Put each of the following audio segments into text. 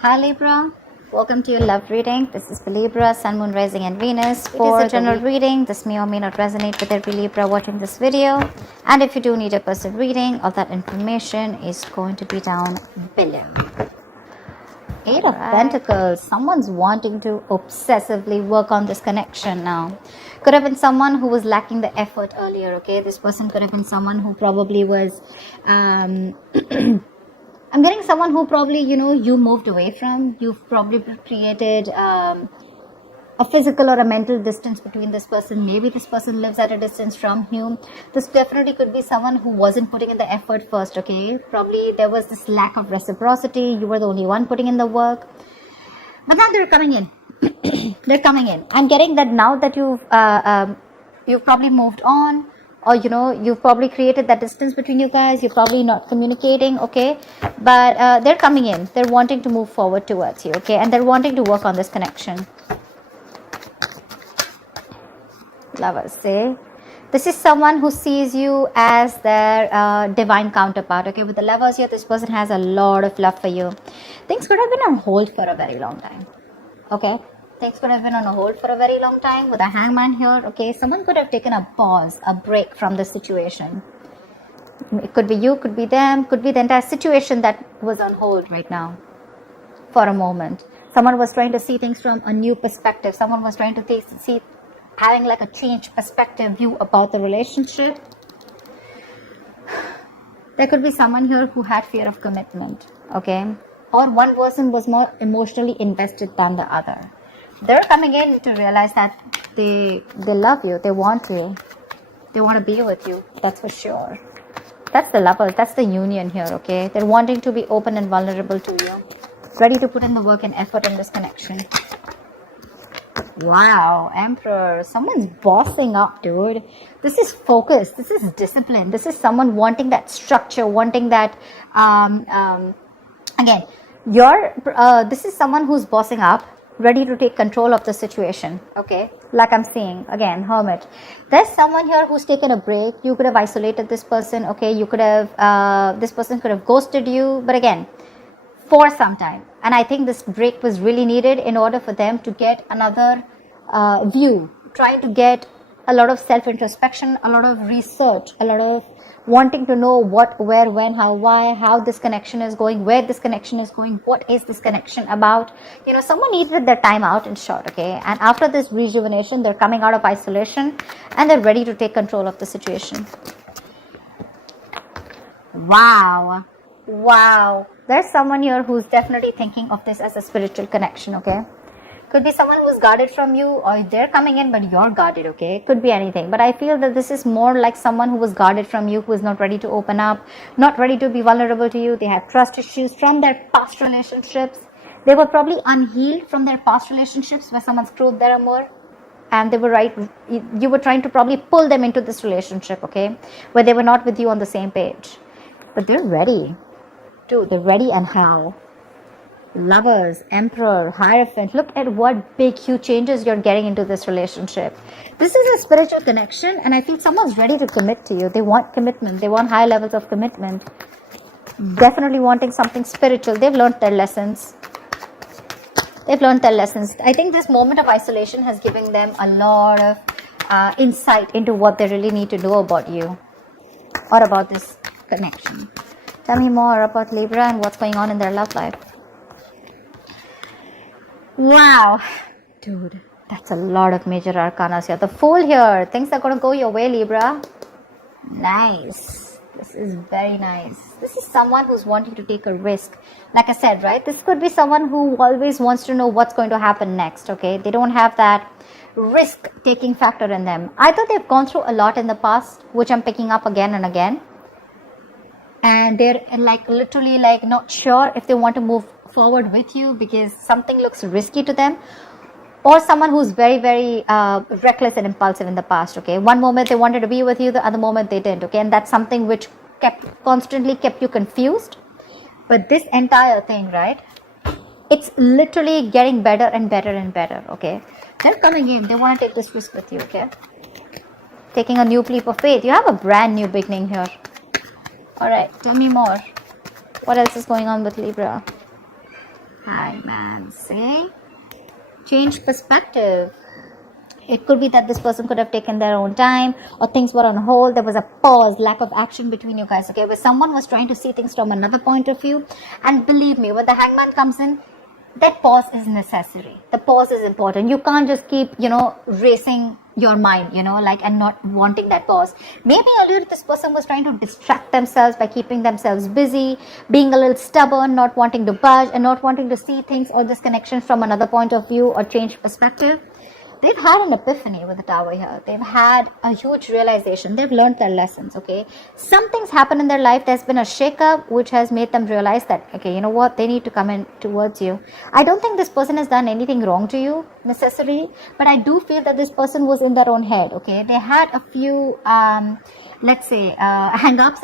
Hi Libra, welcome to your love reading. This is for Libra, Sun, Moon, Rising and Venus. It is a general reading. This may or may not resonate with every Libra watching this video. And if you do need a personal reading, all that information is going to be down below. Eight of Pentacles. Someone's wanting to obsessively work on this connection now. Could have been someone who was lacking the effort earlier, okay? This person could have been someone who probably was... I'm getting someone who probably, you moved away from. You've probably created a physical or a mental distance between this person. Maybe this person lives at a distance from you. This definitely could be someone who wasn't putting in the effort first, okay? Probably there was this lack of reciprocity. You were the only one putting in the work. But now they're coming in. They're coming in. I'm getting that now that you've probably moved on. Or you've probably created that distance between you guys. You're probably not communicating, okay? But they're coming in. They're wanting to move forward towards you, okay? And they're wanting to work on this connection. Lovers, say this is someone who sees you as their divine counterpart, okay? With the Lovers here, this person has a lot of love for you. Things could have been on hold for a very long time, okay? Things could have been on a hold for a very long time with a Hangman here, okay? Someone could have taken a pause, a break from the situation. It could be you, could be them, could be the entire situation that was on hold right now for a moment. Someone was trying to see things from a new perspective. Someone was trying to see, having like a changed perspective view about the relationship. There could be someone here who had fear of commitment, okay? Or one person was more emotionally invested than the other. They're coming in to realize that they love you, they want you, they want to be with you, that's for sure. That's the Lovers, that's the union here, okay? They're wanting to be open and vulnerable to you, ready to put in the work and effort in this connection. Wow, Emperor, someone's bossing up, dude. This is focus, this is discipline, this is someone wanting that structure, wanting that, again, this is someone who's bossing up, ready to take control of the situation, okay? Like I'm seeing, again, Hermit. There's someone here who's taken a break. You could have isolated this person, okay? You could have, this person could have ghosted you, but again, for some time. And I think this break was really needed in order for them to get another view, trying to get a lot of self-introspection, a lot of research, a lot of wanting to know what, where, when, how, why, how this connection is going, where this connection is going, what is this connection about. Someone needed their time out in short, okay? And after this rejuvenation, they're coming out of isolation and they're ready to take control of the situation. Wow. Wow. There's someone here who's definitely thinking of this as a spiritual connection, okay? Could be someone who's guarded from you, or they're coming in but you're guarded, okay? Could be anything. But I feel that this is more like someone who was guarded from you, who is not ready to open up, not ready to be vulnerable to you. They have trust issues from their past relationships. They were probably unhealed from their past relationships where someone screwed their amour. And they were you were trying to probably pull them into this relationship, okay? Where they were not with you on the same page. But they're ready. Dude, they're ready, and how? Lovers, Emperor, Hierophant. Look at what big, huge changes you're getting into this relationship. This is a spiritual connection, and I feel someone's ready to commit to you. They want commitment. They want high levels of commitment. Definitely wanting something spiritual. They've learned their lessons. They've learned their lessons. I think this moment of isolation has given them a lot of insight into what they really need to know about you or about this connection. Tell me more about Libra and what's going on in their love life. Wow, dude, that's a lot of major arcana here. The Fool here. Things are going to go your way, Libra. Nice. This is very nice. This is someone who's wanting to take a risk. Like I said, right? This could be someone who always wants to know what's going to happen next, okay? They don't have that risk-taking factor in them. Either they've gone through a lot in the past, which I'm picking up again and again, and they're literally not sure if they want to move forward with you because something looks risky to them, or someone who's very, very reckless and impulsive in the past, okay? One moment they wanted to be with you, the other moment they didn't, okay? And that's something which constantly kept you confused. But this entire thing, right, it's literally getting better and better and better, okay? They're coming in, they want to take this risk with you, okay? Taking a new leap of faith. You have a brand new beginning here. Alright, tell me more. What else is going on with Libra? Hangman, say. Change perspective. It could be that this person could have taken their own time, or things were on hold. There was a pause, lack of action between you guys, okay? Where someone was trying to see things from another point of view. And believe me, when the hangman comes in, that pause is necessary. The pause is important. You can't just keep, racing your mind, and not wanting that pause. Maybe earlier this person was trying to distract themselves by keeping themselves busy, being a little stubborn, not wanting to budge, and not wanting to see things or this connection from another point of view or change perspective. They've had an epiphany with the tower here. They've had a huge realization. They've learned their lessons, okay? Something's happened in their life. There's been a shakeup which has made them realize that, okay, you know what? They need to come in towards you. I don't think this person has done anything wrong to you necessarily, but I do feel that this person was in their own head, okay? They had a few, hang-ups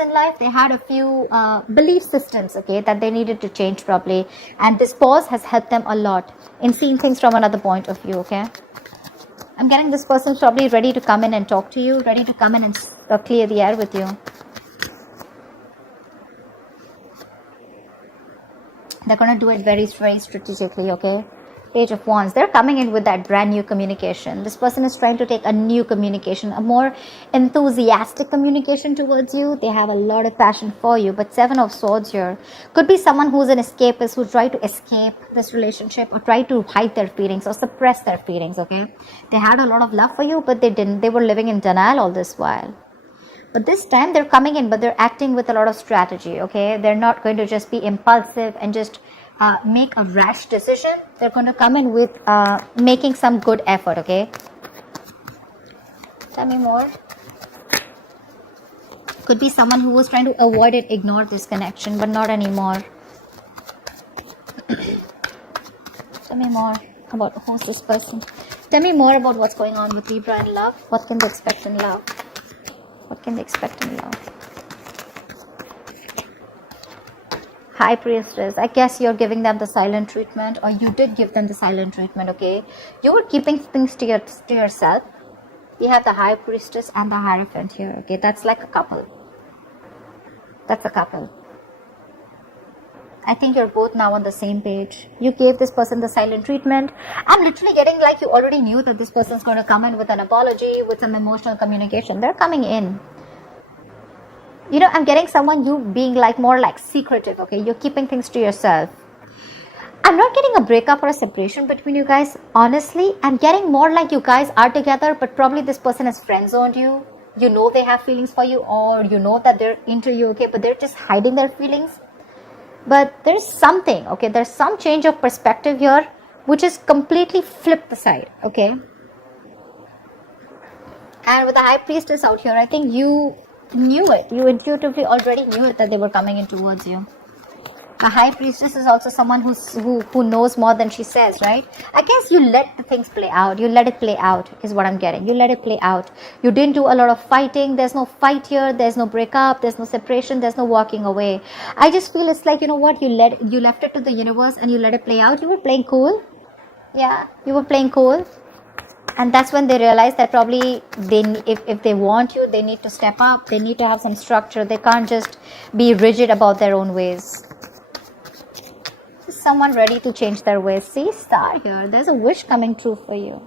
in life. They had a few belief systems, okay, that they needed to change probably. And this pause has helped them a lot in seeing things from another point of view, okay? I'm getting this person's probably ready to come in and talk to you, ready to come in and clear the air with you. They're going to do it very, very strategically, okay? Page of Wands. They're coming in with that brand new communication. This person is trying to take a new communication, a more enthusiastic communication towards you. They have a lot of passion for you. But Seven of Swords here could be someone who's an escapist, who tried to escape this relationship or try to hide their feelings or suppress their feelings, okay? They had a lot of love for you, but they didn't. They were living in denial all this while. But this time they're coming in, but they're acting with a lot of strategy, okay? They're not going to just be impulsive and just make a rash decision. They're going to come in with making some good effort, okay? Tell me more. Could be someone who was trying to avoid it, ignore this connection, but not anymore. Tell me more about who's this person. Tell me more about what's going on with Libra in love. What can they expect in love? What can they expect in love? High Priestess. I guess you're giving them the silent treatment, or you did give them the silent treatment, okay? You were keeping things to yourself. You have the High Priestess and the Hierophant here, okay? That's like a couple. That's a couple. I think you're both now on the same page. You gave this person the silent treatment. I'm literally getting like you already knew that this person's going to come in with an apology, with some emotional communication. They're coming in. I'm getting someone, you being like more like secretive, okay? You're keeping things to yourself. I'm not getting a breakup or a separation between you guys. Honestly, I'm getting more like you guys are together, but probably this person has friend-zoned you. You know they have feelings for you, or you know that they're into you, okay? But they're just hiding their feelings. But there's something, okay? There's some change of perspective here, which is completely flipped the side, okay? And with the High Priestess out here, I think you knew it. You intuitively already knew it that they were coming in towards you. A High Priestess is also someone who knows more than she says, right? I guess you let the things play out. You let it play out is what I'm getting. You let it play out. You didn't do a lot of fighting. There's no fight here. There's no breakup. There's no separation. There's no walking away. I just feel it's like, you know what? You left it to the universe and you let it play out. You were playing cool. Yeah, you were playing cool. And that's when they realize that probably if they want you, they need to step up. They need to have some structure. They can't just be rigid about their own ways. Is someone ready to change their ways? See, star here. There's a wish coming true for you.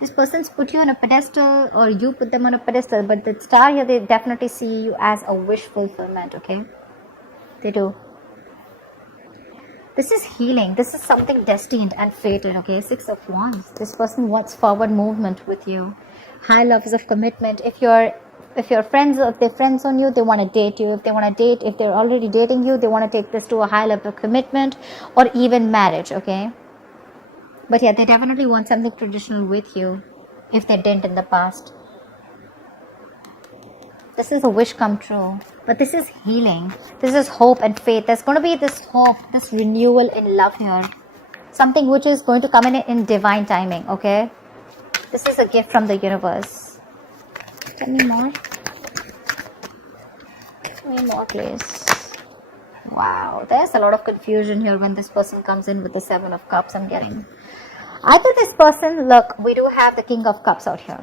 This person's put you on a pedestal, or you put them on a pedestal. But the star here, they definitely see you as a wish fulfillment, okay? They do. This is healing. This is something destined and fated, okay? Six of Wands. This person wants forward movement with you. High levels of commitment. If they're friends on you, they want to date you. If they're already dating you, they want to take this to a high level of commitment or even marriage, okay? But yeah, they definitely want something traditional with you if they didn't in the past. This is a wish come true. But this is healing. This is hope and faith. There's going to be this hope, this renewal in love here. Something which is going to come in divine timing, okay? This is a gift from the universe. Tell me more. Tell me more, please. Wow. There's a lot of confusion here when this person comes in with the Seven of Cups I'm getting. Either this person, look, we do have the King of Cups out here.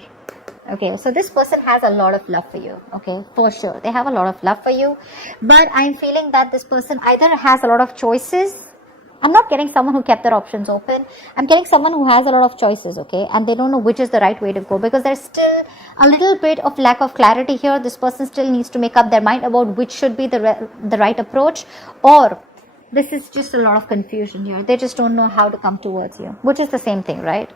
Okay, so this person has a lot of love for you, okay, for sure. They have a lot of love for you, but I'm feeling that this person either has a lot of choices I'm not getting someone who kept their options open. I'm getting someone who has a lot of choices, okay? And they don't know which is the right way to go, because there's still a little bit of lack of clarity here. This person still needs to make up their mind about which should be the right approach, or this is just a lot of confusion here. They just don't know how to come towards you, which is the same thing, right?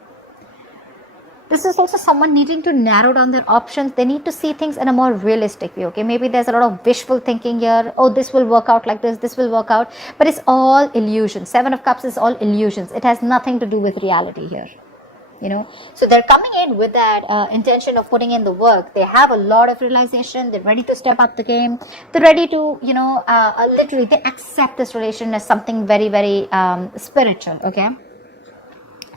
This is also someone needing to narrow down their options. They need to see things in a more realistic way, okay? Maybe there's a lot of wishful thinking here. Oh, this will work out like this will work out. But it's all illusion. 7 of Cups is all illusions. It has nothing to do with reality here, you know? So they're coming in with that intention of putting in the work. They have a lot of realization. They're ready to step up the game. They're ready to, you know, literally, they accept this relation as something very, very spiritual, okay?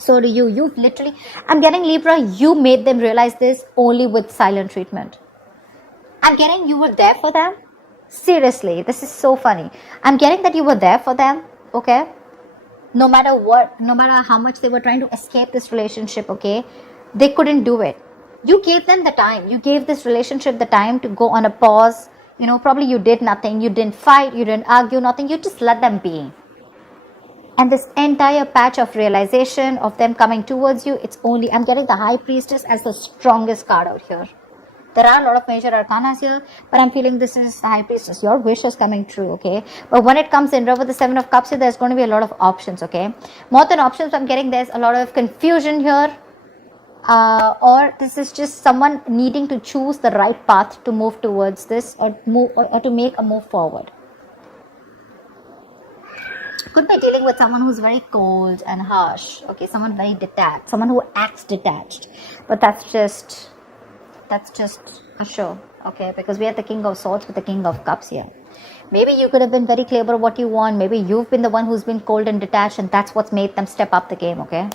So do you. You've literally, I'm getting Libra, you made them realize this only with silent treatment. I'm getting you were there for them. Seriously, this is so funny. I'm getting that you were there for them, okay? No matter what, no matter how much they were trying to escape this relationship, okay? They couldn't do it. You gave them the time. You gave this relationship the time to go on a pause. You know, probably you did nothing. You didn't fight. You didn't argue, nothing. You just let them be. And this entire patch of realization of them coming towards you, it's only, I'm getting the High Priestess as the strongest card out here. There are a lot of major arcanas here, but I'm feeling this is the High Priestess. Your wish is coming true, okay? But when it comes in with the 7 of Cups here, there's going to be a lot of options, okay? More than options, I'm getting there's a lot of confusion here. Or this is just someone needing to choose the right path to move towards this, or to make a move forward. Could be dealing with someone who's very cold and harsh, okay? Someone very detached, someone who acts detached. But that's just a show, okay? Because we have the King of Swords with the King of Cups here. Maybe you could have been very clear about what you want. Maybe you've been the one who's been cold and detached, and that's what's made them step up the game, okay?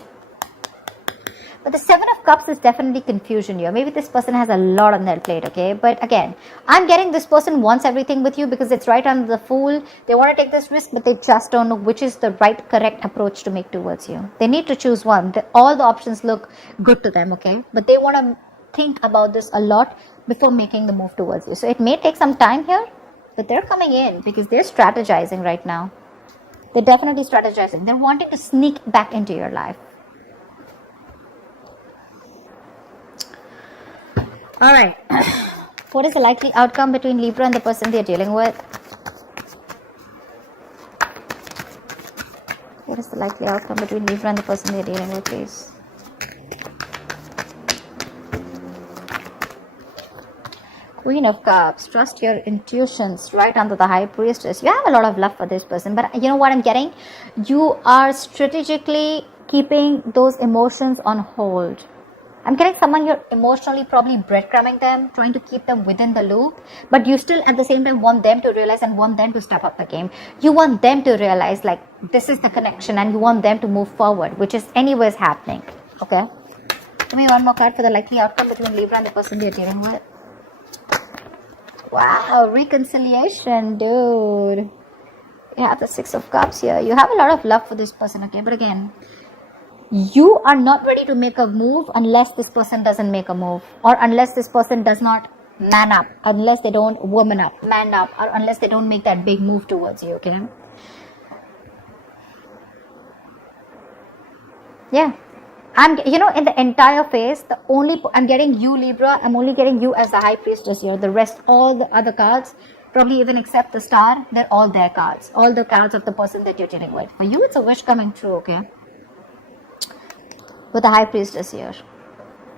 But the 7 of Cups is definitely confusion here. Maybe this person has a lot on their plate, okay? But again, I'm getting this person wants everything with you because it's right under the Fool. They want to take this risk, but they just don't know which is the right, correct approach to make towards you. They need to choose one. All the options look good to them, okay? But they want to think about this a lot before making the move towards you. So it may take some time here, but they're coming in because they're strategizing right now. They're definitely strategizing. They're wanting to sneak back into your life. Alright, what is the likely outcome between Libra and the person they're dealing with? What is the likely outcome between Libra and the person they're dealing with, please? Queen of Cups, trust your intuitions, right under the High Priestess. You have a lot of love for this person, but you know what I'm getting? You are strategically keeping those emotions on hold. I'm getting someone you're emotionally probably breadcrumbing them, trying to keep them within the loop, but you still at the same time want them to realize and want them to step up the game. You want them to realize like this is the connection and you want them to move forward, which is anyways happening. Okay? Give me one more card for the likely outcome between Libra and the person you're dealing with. Wow, reconciliation, dude. You have the 6 of Cups here. You have a lot of love for this person, okay? But again, you are not ready to make a move unless this person doesn't make a move, or unless this person does not man up, unless they don't woman up, man up, or unless they don't make that big move towards you, okay? Yeah. You know, in the entire phase, I'm getting you, Libra, I'm only getting you as the High Priestess here. The rest, all the other cards, probably even except the Star, they're all their cards. All the cards of the person that you're dealing with. For you, it's a wish coming true, okay? With the High Priestess here.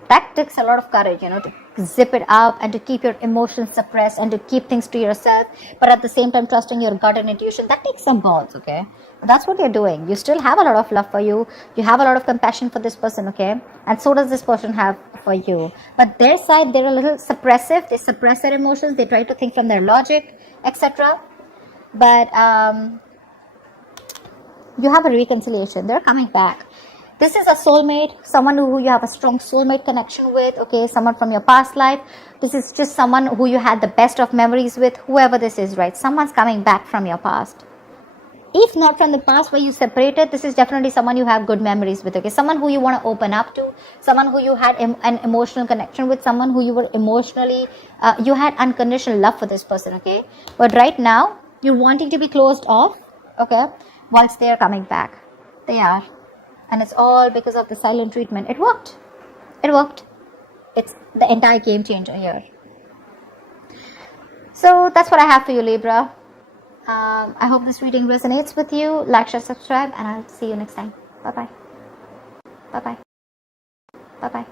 That takes a lot of courage, you know, to zip it up and to keep your emotions suppressed and to keep things to yourself, but at the same time trusting your gut and intuition. That takes some balls, okay? But that's what you're doing. You still have a lot of love for you. You have a lot of compassion for this person, okay? And so does this person have for you. But their side, they're a little suppressive. They suppress their emotions. They try to think from their logic, etc. But you have a reconciliation. They're coming back. This is a soulmate, someone who you have a strong soulmate connection with, okay, someone from your past life. This is just someone who you had the best of memories with, whoever this is, right? Someone's coming back from your past. If not from the past where you separated, this is definitely someone you have good memories with, okay? Someone who you want to open up to, someone who you had an emotional connection with, someone who you were emotionally, you had unconditional love for this person, okay? But right now, you're wanting to be closed off, okay? whilst they are coming back. They are. And it's all because of the silent treatment. It worked. It worked. It's the entire game changer here. So that's what I have for you, Libra. I hope this reading resonates with you. Like, share, subscribe, and I'll see you next time. Bye-bye. Bye-bye. Bye-bye.